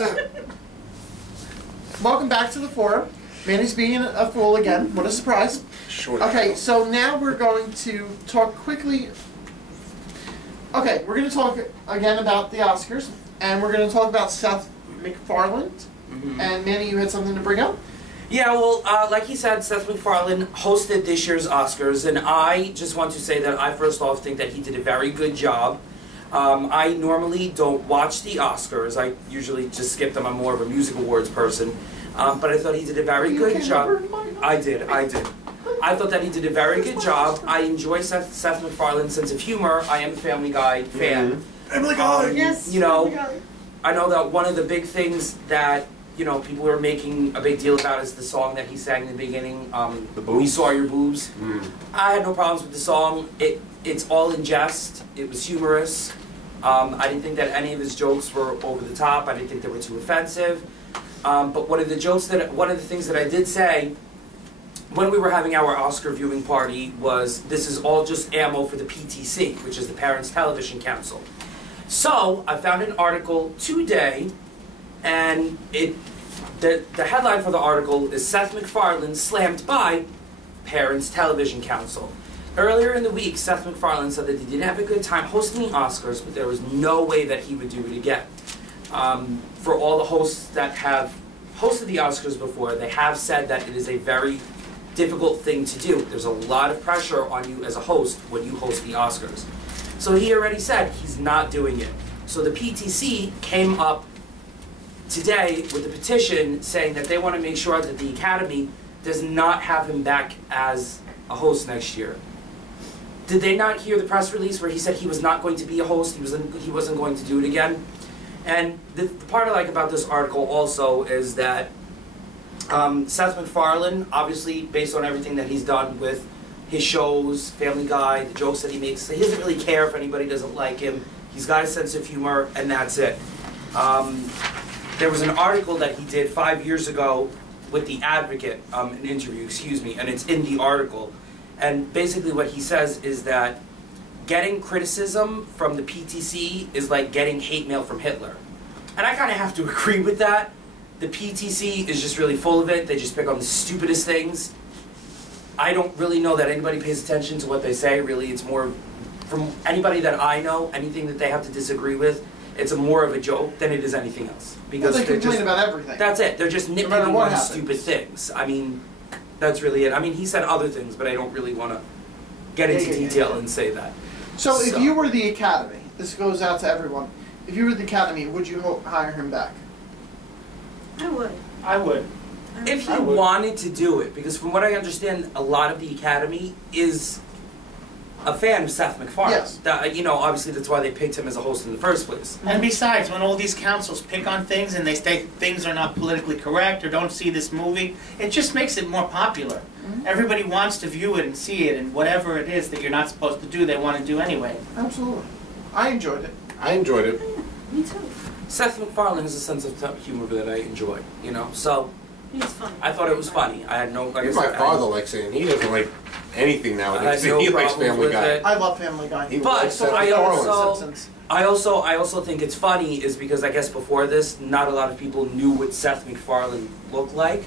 so, welcome back to the forum. Manny's being a fool again. What a surprise. Sure. Okay, so now we're going to talk quickly. Okay, we're going to talk again about the Oscars, and we're going to talk about Seth McFarlane. And Manny, you had something to bring up? Yeah, well, like he said, Seth MacFarlane hosted this year's Oscars, and I just want to say that I first off think that he did a very good job. I normally don't watch the Oscars. I usually just skip them. I'm more of a music awards person. But I thought he did a very good job. I did. I thought that he did a very good job. I enjoy Seth MacFarlane's sense of humor. I am a Family Guy fan. Family Guy! Yes! You know, I know that one of the big things that people are making a big deal about is the song that he sang in the beginning, We Saw Your Boobs. I had no problems with the song. It's all in jest. It was humorous. I didn't think that any of his jokes were over the top. I didn't think they were too offensive. But one of the things that I did say when we were having our Oscar viewing party was, this is all just ammo for the PTC, which is the Parents Television Council. So I found an article today, and the headline for the article is Seth MacFarlane slammed by Parents Television Council. Earlier in the week, Seth MacFarlane said that he didn't have a good time hosting the Oscars, but there was no way that he would do it again. For all the hosts that have hosted the Oscars before, they have said that it is a very difficult thing to do. There's a lot of pressure on you as a host when you host the Oscars. So he already said he's not doing it. So the PTC came up today with a petition saying that they want to make sure that the Academy does not have him back as a host next year. Did they not hear the press release where he said he was not going to be a host, he wasn't going to do it again? And the part I like about this article also is that Seth MacFarlane, obviously based on everything that he's done with his shows, Family Guy, the jokes that he makes, he doesn't really care if anybody doesn't like him. He's got a sense of humor, and that's it. There was an article that he did 5 years ago with The Advocate, an interview, excuse me, and it's in the article. And basically what he says is that getting criticism from the PTC is like getting hate mail from Hitler. And I kind of have to agree with that. The PTC is just really full of it. They just pick on the stupidest things. I don't really know that anybody pays attention to what they say. Really, it's more, from anybody that I know, anything that they have to disagree with, it's more of a joke than it is anything else. Because they complain about everything. That's it. They're just nitpicking on stupid things. I mean, that's really it. I mean, he said other things, but I don't really want to get into detail and say that. So if you were the Academy, this goes out to everyone, if you were the Academy, would you hire him back? I would. I would. If he wanted to do it, because from what I understand, a lot of the Academy is a fan of Seth MacFarlane. Yes. Obviously that's why they picked him as a host in the first place. And besides, when all these councils pick on things and they say things are not politically correct or don't see this movie, it just makes it more popular. Everybody wants to view it and see it, and whatever it is that you're not supposed to do, they want to do anyway. Absolutely. I enjoyed it. I enjoyed it. Me too. Seth MacFarlane has a sense of humor that I enjoy, so He's funny. I thought it was funny. I had no... Like My father likes it, and he doesn't like anything nowadays. No he likes problems Family with Guy. it. I love Family Guy. But I also think it's funny is because I guess before this, not a lot of people knew what Seth MacFarlane looked like.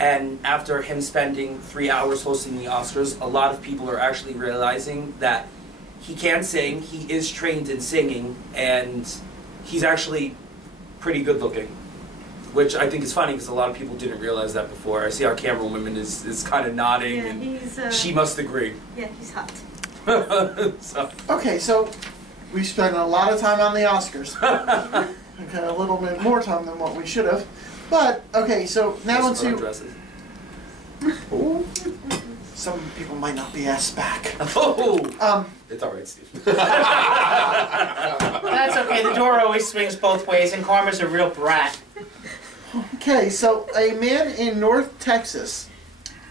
And after him spending 3 hours hosting the Oscars, a lot of people are actually realizing that he can sing, he is trained in singing, and he's actually pretty good looking. Which I think is funny because a lot of people didn't realize that before. I see our camerawoman is kind of nodding, Yeah, and she must agree. Yeah, he's hot. Okay, so we spent a lot of time on the Oscars. Okay, a little bit more time than what we should have. But, okay, so now into... Some people might not be asked back. Oh! It's alright, Steve. That's okay, the door always swings both ways, and Karma's a real brat. Okay, so a man in North Texas,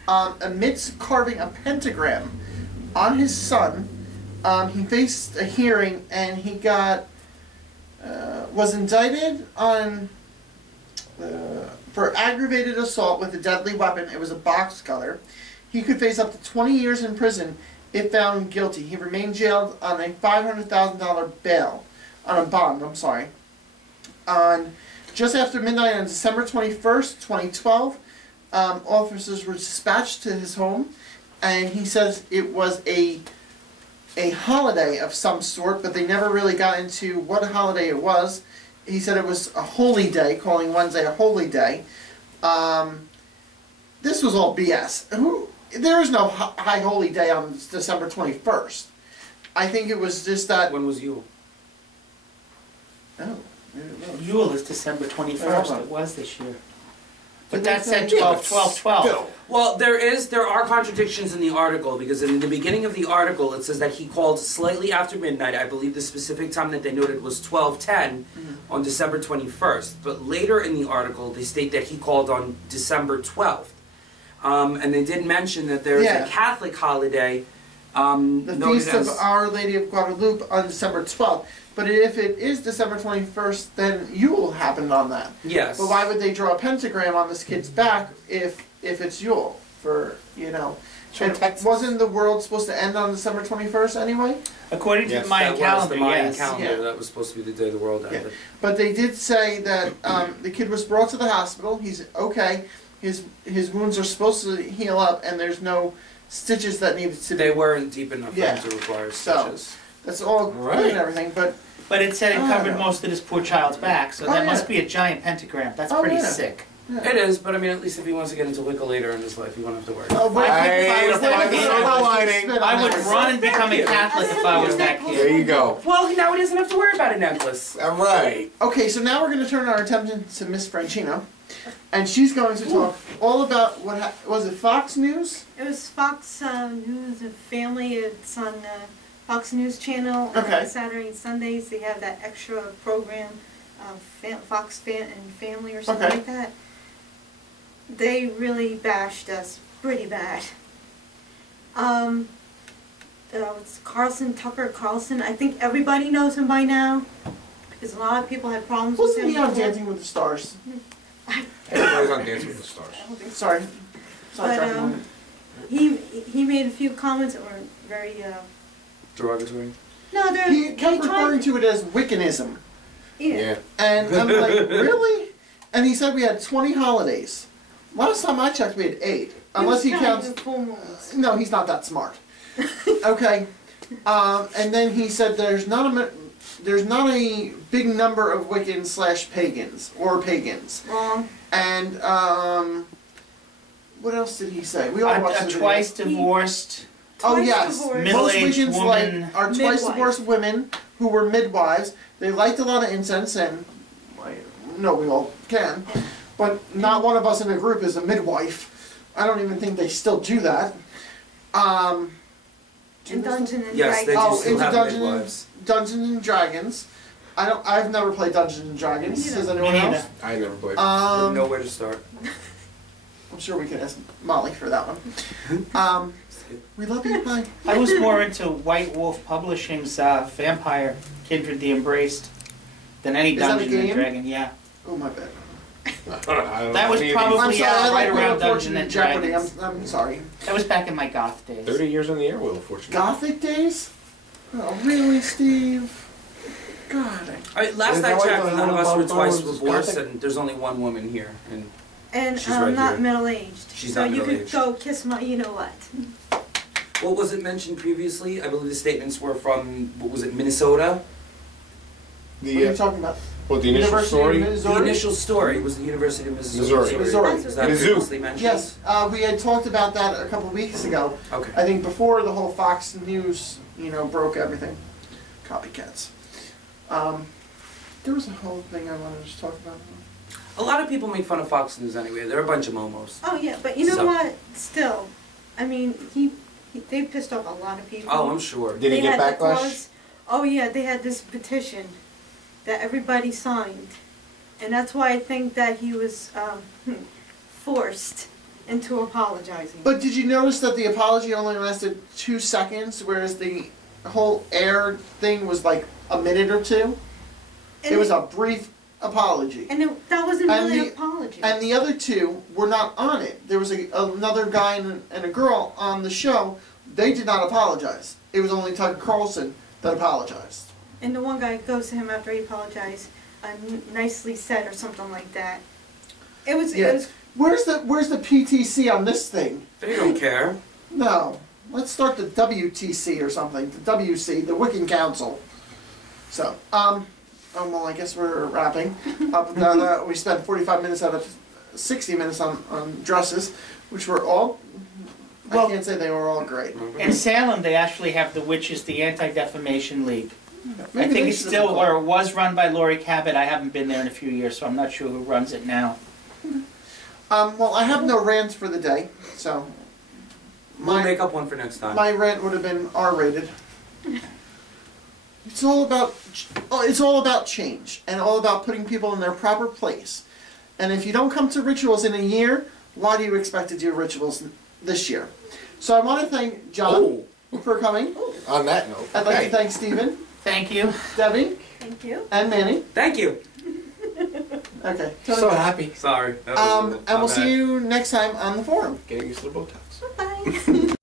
amidst carving a pentagram on his son, he faced a hearing and he was indicted on for aggravated assault with a deadly weapon. It was a box cutter. He could face up to 20 years in prison if found guilty. He remained jailed on a $500,000 bail, on a bond, I'm sorry, on Just after midnight on December 21st, 2012, officers were dispatched to his home, and he says it was a holiday of some sort, but they never really got into what holiday it was. He said it was a holy day, calling Wednesday a holy day. This was all BS. There is no high holy day on December 21st. I think it was just that... When was Yule? Oh. Yule is December 21st. Oh. It was this year. But Did that they said say- 12. Well, there are contradictions in the article, because in the beginning of the article it says that he called slightly after midnight. I believe the specific time that they noted was 12:10 on December 21st. But later in the article they state that he called on December 12th. And they did mention that there is Yeah. a Catholic holiday The noted Feast of as... Our Lady of Guadalupe on December 12th. But if it is December 21st, then Yule happened on that. Yes. But why would they draw a pentagram on this kid's back if it's Yule? Sure, And Texas. wasn't the world supposed to end on December 21st anyway? According to Yes, the Mayan that calendar, was the Mayan yes. calendar. Yeah. That was supposed to be the day the world Yeah. ended. But they did say that the kid was brought to the hospital. He's okay. His wounds are supposed to heal up, and there's no stitches that needed to be. They weren't deep enough for Yeah. him to require So- stitches. That's all Right. good and everything, but But it said it Oh, covered no. most of this poor child's back, so Oh, that yeah. must be a giant pentagram. That's Oh, pretty yeah. sick. yeah. It is, but I mean, at least if he wants to get into Wicca later in his life, he won't have to worry. Oh, but I think if I was Hey, there, find the silver lining. I would run and become a Catholic if I was that There kid. you go. Well, now he doesn't have to worry about a necklace. All right. Okay, so now we're going to turn our attention to Miss Franchino, and she's going to talk all about was it Fox News? It was Fox News and Family. It's on Fox News Channel. And Okay. on Saturday and Sundays they have that extra program, Fox and Family or something Okay. like that. They really bashed us pretty bad. It's Tucker Carlson. I think everybody knows him by now because a lot of people had problems with Wasn't him. he on before. Dancing with the Stars? Everybody's on Dancing with the Stars. I don't think. Sorry. But Sorry. he made a few comments that were very Derogatory. no, they're He kept they tried- referring to it as Wiccanism, Yeah. and I'm like, really? And he said we had 20 holidays. Last time I checked, we had 8. Unless he was counts. counting the full moons. No, he's not that smart. Okay, and then he said there's not a big number of Wiccans / pagans or pagans. Wrong. And what else did he say? We all watched A the video. twice divorced. Oh Twice yes, divorced. Middle-aged most Wiccans woman. like are twice Midwife. divorced women who were midwives. They liked a lot of incense, and no, we all can, but not one of us in a group is a midwife. I don't even think they still do that. And Dungeons and Yes, they do Dragons. still into have Dungeons midwives. Dungeons and Dragons. I've never played Dungeons and Dragons. Me Does neither. anyone Me else? neither. I never played. I don't know where to start. I'm sure we can ask Molly for that one. We love you, bye. I was more into White Wolf Publishing's Vampire Kindred the Embraced than any Is that a Dungeon and game? Dragon. Yeah, Oh my bad. That was probably- I'm sorry, I right like around Wheel of Dungeons Fortune and Jeopardy. Dragons. I'm sorry. that was back in my goth days. 30 years on the air, Wheel of Fortune. Gothic days? Oh really, Steve? God. Last Is I that why checked, the none of us were Bible twice was divorced, Gothic? and there's only one woman here. And And She's right not here. middle-aged. She's so not you could middle-aged. go kiss my, you know what. what was it mentioned previously? I believe the statements were from, what was it, Minnesota? What are you talking about? What, the initial University story? of The Missouri? initial story was the University of Missouri. Missouri. Missouri. Was that Mizzou. previously mentioned? Yes, we had talked about that a couple weeks ago. Okay. I think before the whole Fox News, broke everything. Copycats. There was a whole thing I wanted to talk about. A lot of people make fun of Fox News anyway. They're a bunch of momos. Oh yeah, but you know So- what? Still, I mean, they pissed off a lot of people. Oh, I'm sure. Did he They get had the backlash? clause- Oh yeah, they had this petition that everybody signed, and that's why I think that he was forced into apologizing. But did you notice that the apology only lasted 2 seconds, whereas the whole air thing was like a minute or two? And It was a brief apology. and that wasn't and really the- an apology. And the other two were not on it. There was another guy and a girl on the show. They did not apologize. It was only Tucker Carlson that apologized. And the one guy goes to him after he apologized. nicely said or something like that. It was. Yeah. It was. Where's the PTC on this thing? They don't care. No. Let's start the WTC or something. The WC, the Wiccan Council. So, well, I guess we're wrapping up. We spent 45 minutes out of 60 minutes on dresses, which were all, I can't say they were all great. In Salem, they actually have the Witches, the Anti-Defamation League. Maybe I think they it's should still, have or it was run by Lori Cabot. I haven't been there in a few years, so I'm not sure who runs it now. Well, I have no rant for the day, so We'll make up one for next time. my rant would have been R-rated. It's all about change and all about putting people in their proper place. And if you don't come to rituals in a year, why do you expect to do rituals this year? So I want to thank John for coming. On that note. I'd like to thank Stephen, Thank you. Debbie, Thank you. and Manny. Thank you. Okay. So happy. Sorry. And we'll see you next time on the forum. Getting used to the Botox. Bye.